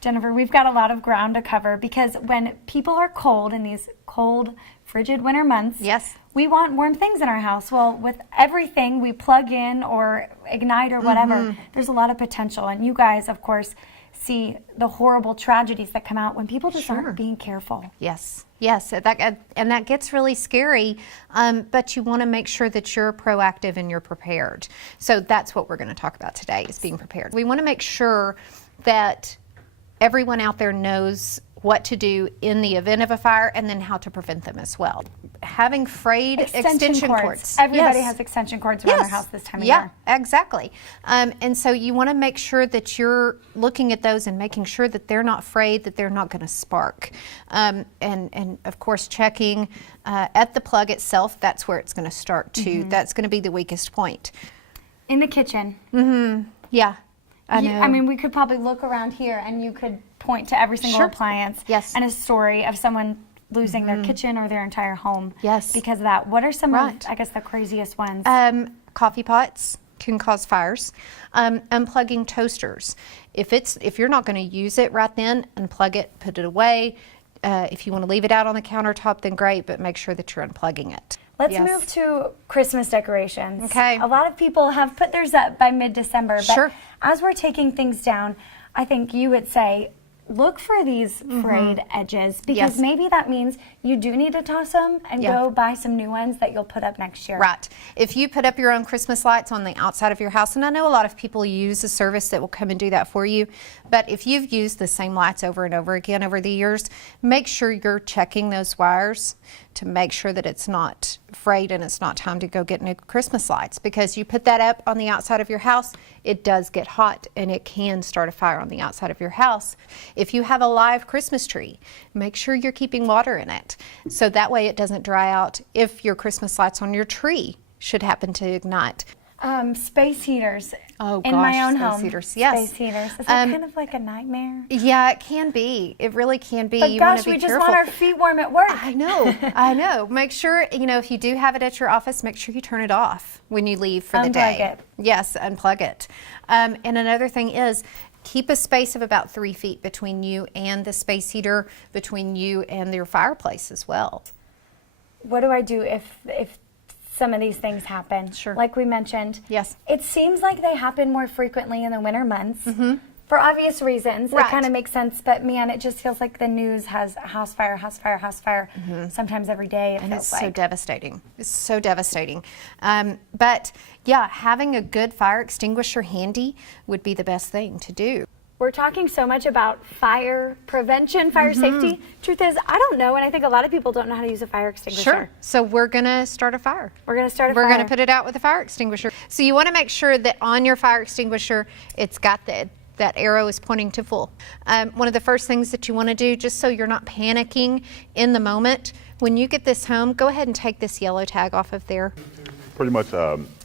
Jennifer, we've got a lot of ground to cover because when people are cold in these cold, frigid winter months, yes, we want warm things in our house. Well, with everything we plug in or ignite or whatever, there's a lot of potential. And you guys, of course, see the horrible tragedies that come out when people just aren't being careful. Yes, yes, and that gets really scary, but you want to make sure that you're proactive and you're prepared. So that's what we're going to talk about today, is being prepared. We want to make sure that everyone out there knows what to do in the event of a fire and then how to prevent them as well. Having frayed extension cords. Everybody has extension cords around their house this time of year. Yeah, exactly. And so you want to make sure that you're looking at those and making sure that they're not frayed, that they're not going to spark. And of course checking at the plug itself, that's where it's going to start too. That's going to be the weakest point. In the kitchen. Yeah. I know. I mean, we could probably look around here and you could point to every single appliance and a story of someone losing their kitchen or their entire home because of that. What are some of, I guess, the craziest ones? Coffee pots can cause fires. Unplugging toasters. If you're not going to use it right then, unplug it, put it away. If you want to leave it out on the countertop, then great, but make sure that you're unplugging it. Let's move to Christmas decorations. Okay. A lot of people have put theirs up by mid-December, but as we're taking things down, I think you would say, look for these frayed edges because maybe that means you do need to toss them and go buy some new ones that you'll put up next year. Right. If you put up your own Christmas lights on the outside of your house, and I know a lot of people use a service that will come and do that for you, but if you've used the same lights over and over again over the years, make sure you're checking those wires to make sure that it's not frayed and it's not time to go get new Christmas lights, because you put that up on the outside of your house, it does get hot and it can start a fire on the outside of your house. If you have a live Christmas tree, make sure you're keeping water in it so that way it doesn't dry out if your Christmas lights on your tree should happen to ignite. Space heaters. Oh in gosh, my own space home. Heaters. Yes. Space heaters. Is that kind of like a nightmare? Yeah, it can be. It really can be. But you gosh, want to be we just careful. want our feet warm at work. I know. I know. Make sure, if you do have it at your office, make sure you turn it off when you leave for the day. Unplug it. Yes, unplug it. And another thing is, keep a space of about 3 feet between you and the space heater, between you and your fireplace as well. What do I do if some of these things happen? Sure. Like we mentioned. Yes. It seems like they happen more frequently in the winter months. For obvious reasons. Right. It kind of makes sense, but man, it just feels like the news has house fire, sometimes every day. And it's so devastating. It's so devastating. But yeah, having a good fire extinguisher handy would be the best thing to do. We're talking so much about fire prevention, fire safety. Truth is, I don't know, and I think a lot of people don't know how to use a fire extinguisher. Sure. So we're going to start a fire. We're going to start a fire. We're going to put it out with a fire extinguisher. So you want to make sure that on your fire extinguisher, it's got that arrow is pointing to full. One of the first things that you want to do, just so you're not panicking in the moment, when you get this home, go ahead and take this yellow tag off of there. Pretty much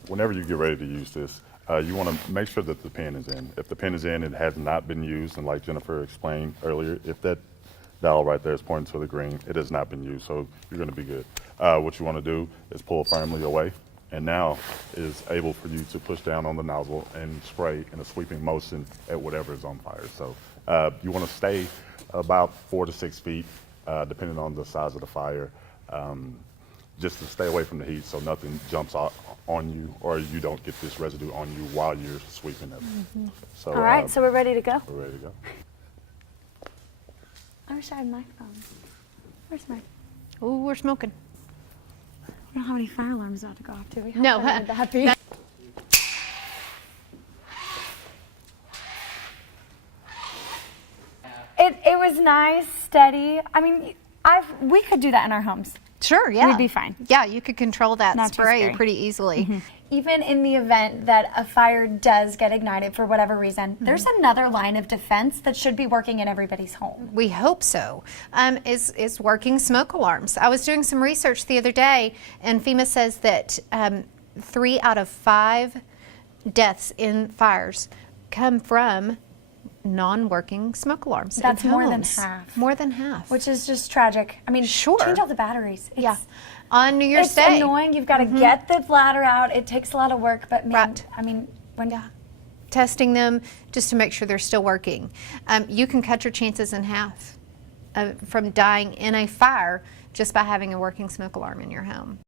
whenever you get ready to use this, you want to make sure that the pin is in. If the pin is in, it has not been used, and like Jennifer explained earlier, if that dial right there is pointing to the green, it has not been used, so you're going to be good. What you want to do is pull firmly away, and now is able for you to push down on the nozzle and spray in a sweeping motion at whatever is on fire. So you want to stay about 4 to 6 feet, depending on the size of the fire, just to stay away from the heat so nothing jumps on you or you don't get this residue on you while you're sweeping it. So, all right, so we're ready to go. We're ready to go. I wish I had my phone. Where's my? Ooh, we're smoking. I don't know how many fire alarms about to go off. Do we? No. It was nice, steady. I mean, we could do that in our homes. Sure, yeah. We'd be fine. Yeah, you could control that Not too spray scary. pretty easily. Even in the event that a fire does get ignited for whatever reason, there's another line of defense that should be working in everybody's home. We hope so, is working smoke alarms. I was doing some research the other day, and FEMA says that 3 out of 5 deaths in fires come from non-working smoke alarms. That's in more than homes. half. More than half. Which is just tragic. I mean, Sure. change all the batteries. Yeah. On New Year's Day. It's annoying. You've got to get the ladder out. It takes a lot of work, but man, Right. I mean, when testing them just to make sure they're still working. You can cut your chances in half from dying in a fire just by having a working smoke alarm in your home.